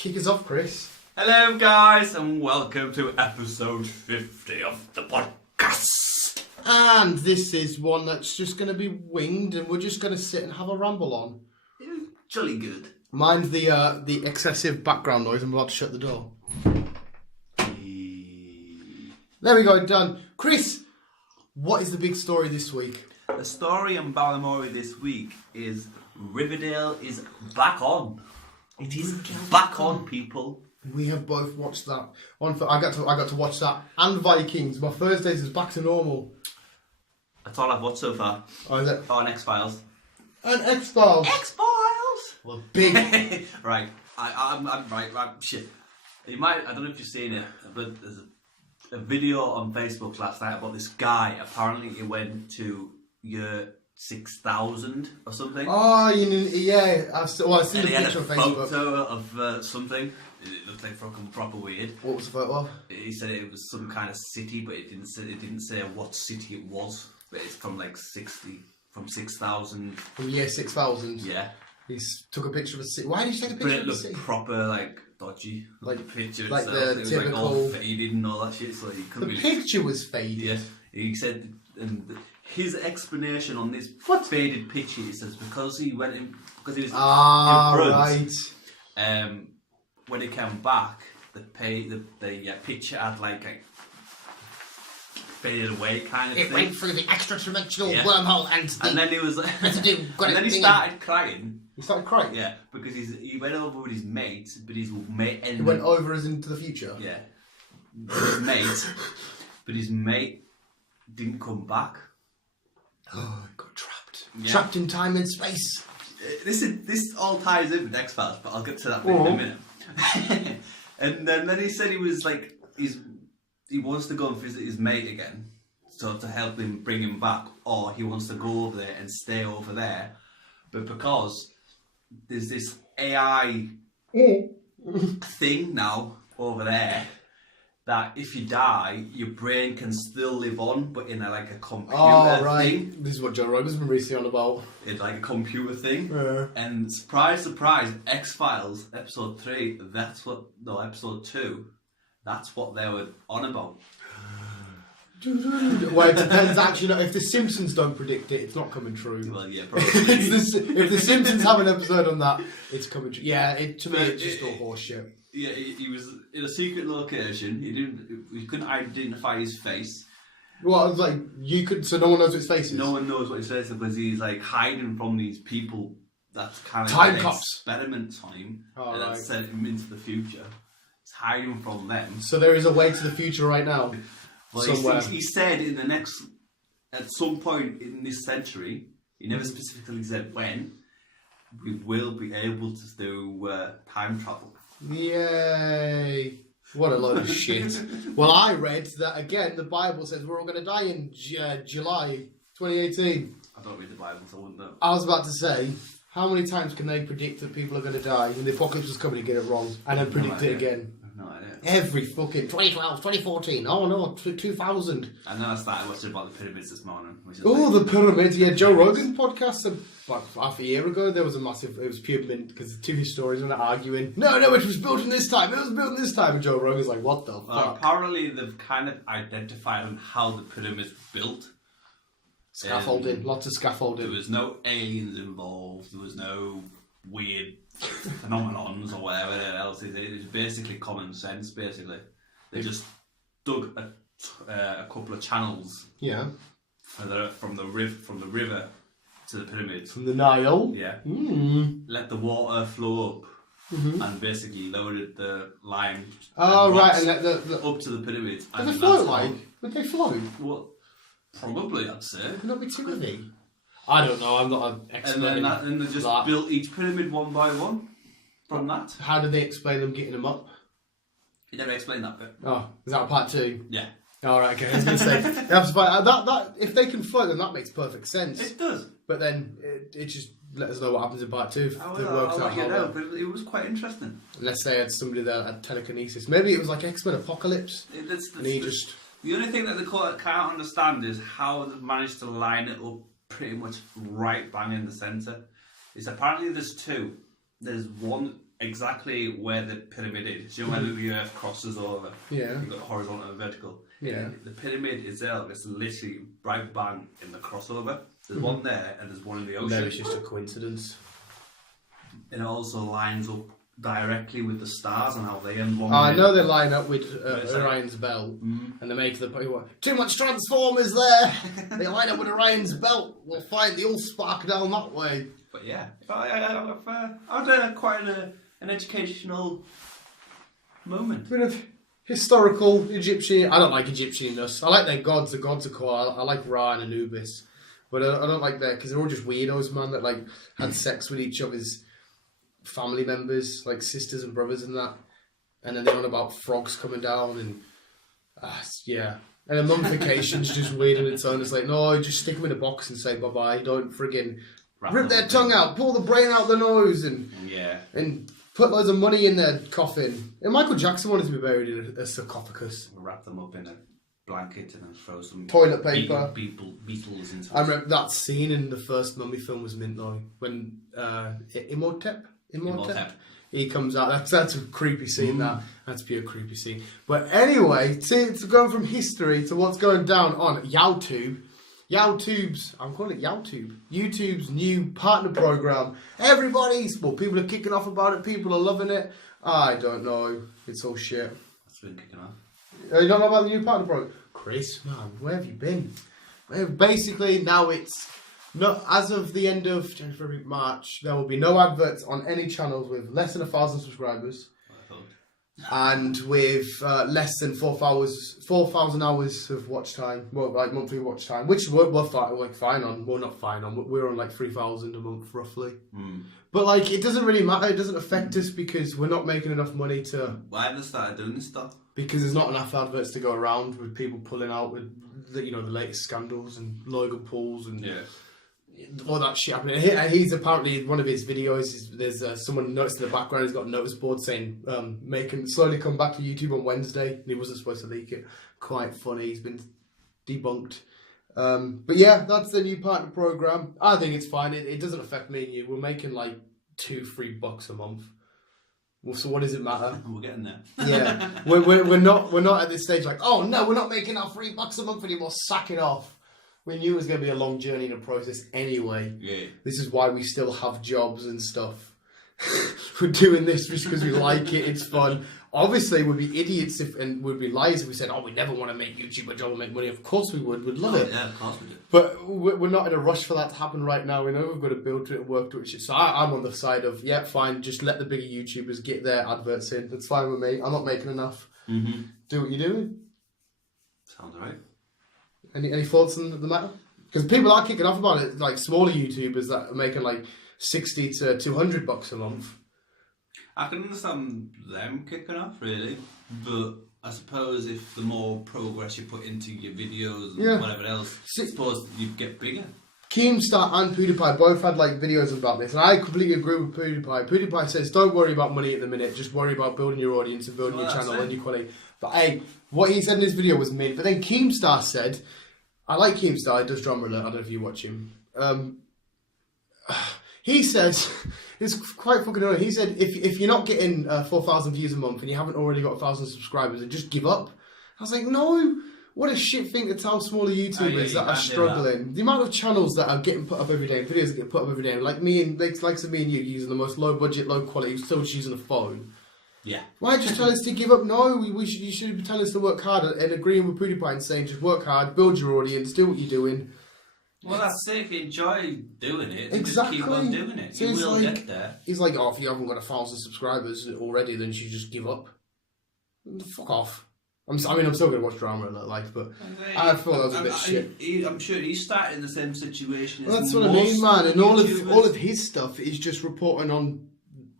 Kick us off, Chris. Hello guys and welcome to episode 50 of the podcast. And this is one that's just going to be winged and we're just going to sit and have a ramble on. Jolly good. Mind the excessive background noise. I'm about to shut the door. There we go, done. Chris, what is the big story this week? The story in Ballamore this week is Riverdale is back on. It is back on, people. We have both watched that. I got to watch that and Vikings. My Thursdays is back to normal. That's all I've watched so far. Oh, is it? Oh, and X-Files. And X-Files. X-Files! Well, big. Right. I'm right. Shit. You might. I don't know if you've seen it, but there's a video on Facebook last night about this guy. Apparently, he went to year 6,000 or something. Oh, yeah. I've seen the picture on Facebook. He had a photo of something. It looked like fucking proper weird. What was the photo of? He said it was some kind of city, but it didn't say what city it was. But it's from like 6,000. From year 6,000. Yeah. He took a picture of a city. Why did you take a picture but of it a looked city? proper like dodgy. Like the picture like itself. the it was typical... like all faded and all that shit. So he couldn't the picture was faded. Yeah. He said, and his explanation on this faded picture, he says because he went in because he was in front. Right. When he came back, the picture had like a faded away kind of thing. It went through the extra-dimensional wormhole and then he was and then he started crying. He started crying? Yeah, because he went over with his mate, but his mate ended... He went over as into the future? Yeah. But his mate didn't come back. Oh, he got trapped. Yeah. Trapped in time and space. This all ties in with X-Files, but I'll get to that bit in a minute. And then he said he was like he wants to go and visit his mate again, so to help him bring him back, or he wants to go over there and stay over there, but because there's this AI thing now over there that if you die, your brain can still live on, but in a computer thing. This is what Joe Rogan's been recently on about. It's like a computer thing. Yeah. And surprise, surprise, X-Files, episode 3, episode 2, that's what they were on about. Well, it depends actually. If the Simpsons don't predict it, it's not coming true. Well, yeah, probably. If the Simpsons have an episode on that, it's coming true. Yeah, to me, it's just all horse shit. Yeah, he was in a secret location. We couldn't identify his face. Well, like you could, so no one knows what his face is. No one knows what his face is because he's like hiding from these people. That's kind of time like cops experiment on him, and right. that sent him into the future. He's hiding from them. So there is a way to the future right now. Well, somewhere. He said at some point in this century, he never specifically said when, we will be able to do time travel. Yay! What a load of shit. Well, I read that again. The Bible says we're all going to die in July 2018. I don't read the Bible, so I wouldn't know. I was about to say, how many times can they predict that people are going to die and the apocalypse is coming to get it wrong and then predict it again? No idea. Every fucking 2012, 2014. Oh no, 2000. And then I started watching about the pyramids this morning. Oh, the pyramids. Yeah, Joe Rogan podcast about half a year ago. There was a massive. It was pure mint because the two historians were arguing. No, it was built in this time. It was built in this time. And Joe Rogan's like, what the fuck? Apparently, they've kind of identified on how the pyramids were built. Scaffolding, lots of scaffolding. There was no aliens involved. There was no weird phenomenons or whatever else. It was basically common sense. Basically, they just dug a couple of channels. Yeah. From the river to the pyramids. From the Nile. Yeah. Mm. Let the water flow up. Mm-hmm. And basically loaded the lime. Oh right, and let the up to the pyramids. Would they float like? Would they float? Well, probably I'd say. Would not be too heavy. I don't know. I'm not an expert. And they just built each pyramid one by one from that. How did they explain them getting them up? You never explained that bit. Oh, is that part 2? Yeah. All right, okay. I was going to say that if they can float, then that makes perfect sense. It does. But then it just let us know what happens in part 2. I'll let you know, but it was quite interesting. Unless they had somebody that had telekinesis. Maybe it was like X-Men Apocalypse. The only thing that they can't understand is how they've managed to line it up pretty much right bang in the centre. It's apparently there's two. There's one exactly where the pyramid is. You know where the Earth crosses over? Yeah. You've got horizontal and vertical. Yeah. The pyramid itself is literally right bang in the crossover. There's one there and there's one in the ocean. Maybe it's just a coincidence. And it also lines up directly with the stars and how they unlock. I know they line up with Orion's belt, and they make the too much Transformers there. They line up with Orion's belt. We'll find the Allspark down that way. But yeah, I've had quite an educational moment. Bit of historical Egyptian. I don't like Egyptianness. I like their gods. The gods are cool. I like Ra and Anubis, but I don't like that because they're all just weirdos, man. That like had sex with each other's family members, like sisters and brothers and that, and then they're on about frogs coming down and yeah, and then mummification's just weird on its own. It's like, no, just stick them in a box and say bye bye. Don't friggin' rip their tongue out, pull the brain out the nose, and put loads of money in their coffin. And Michael Jackson wanted to be buried in a sarcophagus. Wrap them up in a blanket and then throw some toilet paper, beetles into it. I remember that scene in the first Mummy film was mint though, when Imhotep, he comes out. That's a creepy scene. That's pure creepy scene. But anyway, to go from history to what's going down on YouTube. I'm calling it YouTube's new partner program. People are kicking off about it. People are loving it. I don't know. It's all shit. It's been kicking off. You don't know about the new partner program? Chris, man, where have you been? Basically, now it's not as of the end of January, March. There will be no adverts on any channels with less than 1,000 subscribers, and with less than 4,000 hours of watch time. Well, like monthly watch time, which we're fine on. Well, not fine on. We're on like 3,000 a month roughly. But like, it doesn't really matter. It doesn't affect us because we're not making enough money to. Why haven't I started doing this stuff? Because there's not enough adverts to go around with people pulling out with the latest scandals and Logan Pauls and all that shit happening. He's apparently, one of his videos, there's someone noticed in the background, he's got a notice board saying slowly come back to YouTube on Wednesday, and he wasn't supposed to leak it. Quite funny. He's been debunked. But yeah, that's the new partner program. I think it's fine. It doesn't affect me and you. We're making like $2-3 a month. Well, so what does it matter? We're getting there. Yeah, we're not at this stage like, oh no, we're not making our $3 a month anymore. Sack it off. We knew it was going to be a long journey and a process anyway. Yeah. This is why we still have jobs and stuff. We're doing this just because we like it. It's fun. Obviously, we'd be idiots and we'd be liars if we said, oh, we never want to make YouTube a job and make money. Of course we would. We'd love it. Yeah, of course we do. But we're not in a rush for that to happen right now. We know we've got to build to it and work to it. So I'm on the side of, yeah, fine, just let the bigger YouTubers get their adverts in. That's fine with me. I'm not making enough. Mm-hmm. Do what you're doing. Sounds right. Any thoughts on the matter? Because people are kicking off about it, like smaller YouTubers that are making like $60 to $200 a month. I can understand them kicking off, really, but I suppose if the more progress you put into your videos and whatever else, I suppose you'd get bigger. Keemstar and PewDiePie both had like videos about this, and I completely agree with PewDiePie. PewDiePie says, don't worry about money at the minute, just worry about building your audience and building your channel and your quality. But hey, what he said in his video was mint. But then Keemstar said, I like Keemstar, he does Drama Alert, I don't know if you watch him. He says, it's quite fucking annoying, he said, if you're not getting 4,000 views a month and you haven't already got 1,000 subscribers, then just give up. I was like, no, what a shit thing to tell smaller YouTubers that are struggling. The amount of channels that are getting put up every day, videos that get put up every day, like me and likes of me and you using the most low budget, low quality, still just using a phone. Yeah. Why just tell us to give up? No, you should be telling us to work hard and agreeing with PewDiePie and saying just work hard, build your audience, do what you're doing. Well, that's it. If you enjoy doing it, exactly. Just keep on doing it. So you will get there. He's like, oh, if you haven't got 1,000 subscribers already, then you should just give up. Fuck off. I'm still going to watch Drama Alert, like, but I thought that was a bit shit. I'm sure he started in the same situation. Well, that's what I mean, man. And all of his stuff is just reporting on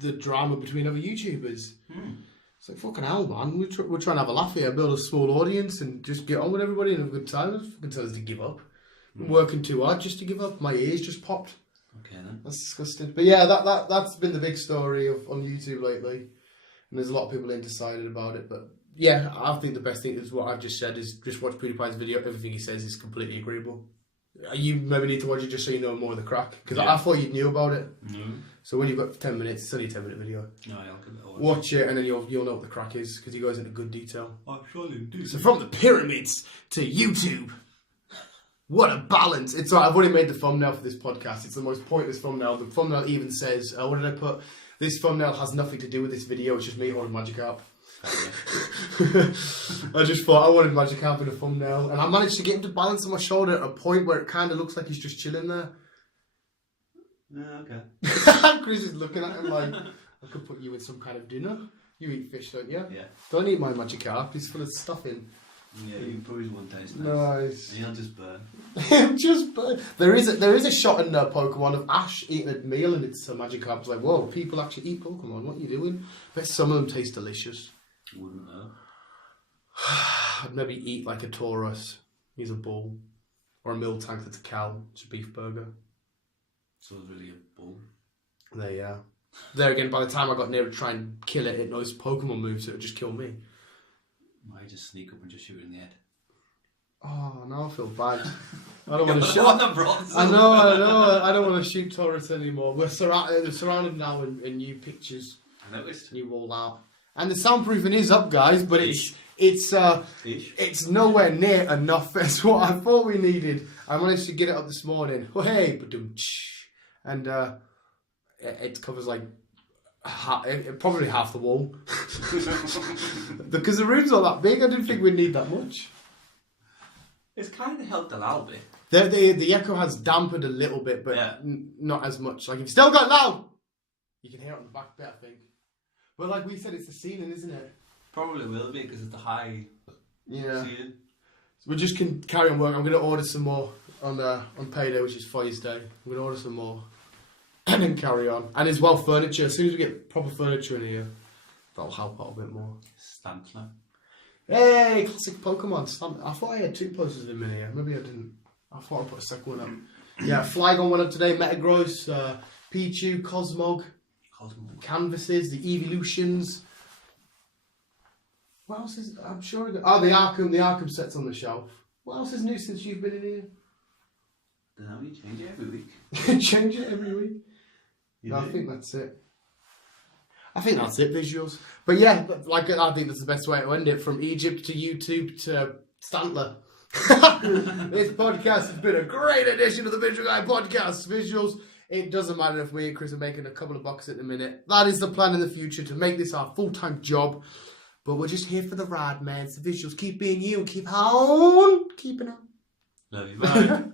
the drama between other YouTubers. It's like, fucking hell, man. We're trying to have a laugh here, build a small audience, and just get on with everybody and have a good time. It's fucking tell us to give up. I'm working too hard just to give up. My ears just popped. Okay, then. That's disgusting. But yeah, that's been the big story on YouTube lately. And there's a lot of people undecided about it. But yeah, I think the best thing is what I've just said is just watch PewDiePie's video. Everything he says is completely agreeable. You maybe need to watch it just so you know more of the crack. Because I thought you knew about it. So when you've got 10 minutes, it's only a 10-minute video. No, I'll give it a watch. Watch it and then you'll know what the crack is because he goes into good detail. I surely do. So from the pyramids to YouTube. What a balance. It's all right, I've already made the thumbnail for this podcast. It's the most pointless thumbnail. The thumbnail even says, what did I put? This thumbnail has nothing to do with this video. It's just me holding Magikarp. I just thought I wanted Magikarp in a thumbnail. And I managed to get him to balance on my shoulder at a point where it kind of looks like he's just chilling there. Okay. Chris is looking at him like, I could put you in some kind of dinner. You eat fish, don't you? Yeah. Don't eat my Magikarp. He's full of stuffing. Yeah, you probably one taste nice. And he'll just burn. Just burn. There is a shot in Pokemon of Ash eating a meal and it's a Magikarp's like, whoa, people actually eat Pokemon. What are you doing? Bet some of them taste delicious. Wouldn't know. I'd maybe eat like a Taurus. He's a bull. Or a Miltank that's a cow. It's a beef burger. So it's really a bull. There you are. There again, by the time I got near to try and kill it, it knows Pokemon moves, so it would just kill me. Might just sneak up and just shoot it in the head. Oh, now I feel bad. I don't want to shoot. I know. I don't want to shoot Taurus anymore. We're surrounded now in new pictures. I noticed. New wall art. And the soundproofing is up, guys, but it's nowhere near enough as what I thought we needed. I managed to get it up this morning. Hey, and it covers like probably half the wall because the room's not that big. I didn't think we'd need that much. It's kind of helped a little bit. The echo has dampened a little bit, but not as much. Like if you still got loud, you can hear it on the back bit, I think. But like we said, it's the ceiling, isn't it? Probably will be because it's the high ceiling. So we just can carry on work. I'm going to order some more on payday, which is Father's Day. I'm going to order some more and then carry on. And as well, furniture. As soon as we get proper furniture in here, that'll help out a bit more. Stantler. Hey, classic Pokemon. I thought I had 2 posters of him in here. Maybe I didn't. I thought I put a second one up. Yeah, Flygon went up today. Metagross, Pichu, Cosmog. Canvases, the Evolutions. What else is... I'm sure... the Arkham set's on the shelf. What else is new since you've been in here? No, you change it every week. Change it every week? No, I think that's it. Visuals. But yeah, I think that's the best way to end it. From Egypt to YouTube to Stantler. This podcast has been a great addition to the Visual Guy podcast. Visuals. It doesn't matter if me and Chris are making a couple of bucks at the minute. That is the plan in the future, to make this our full-time job. But we're just here for the ride, man. So Visuals, keep being you and keep on keeping on. Love you, bye.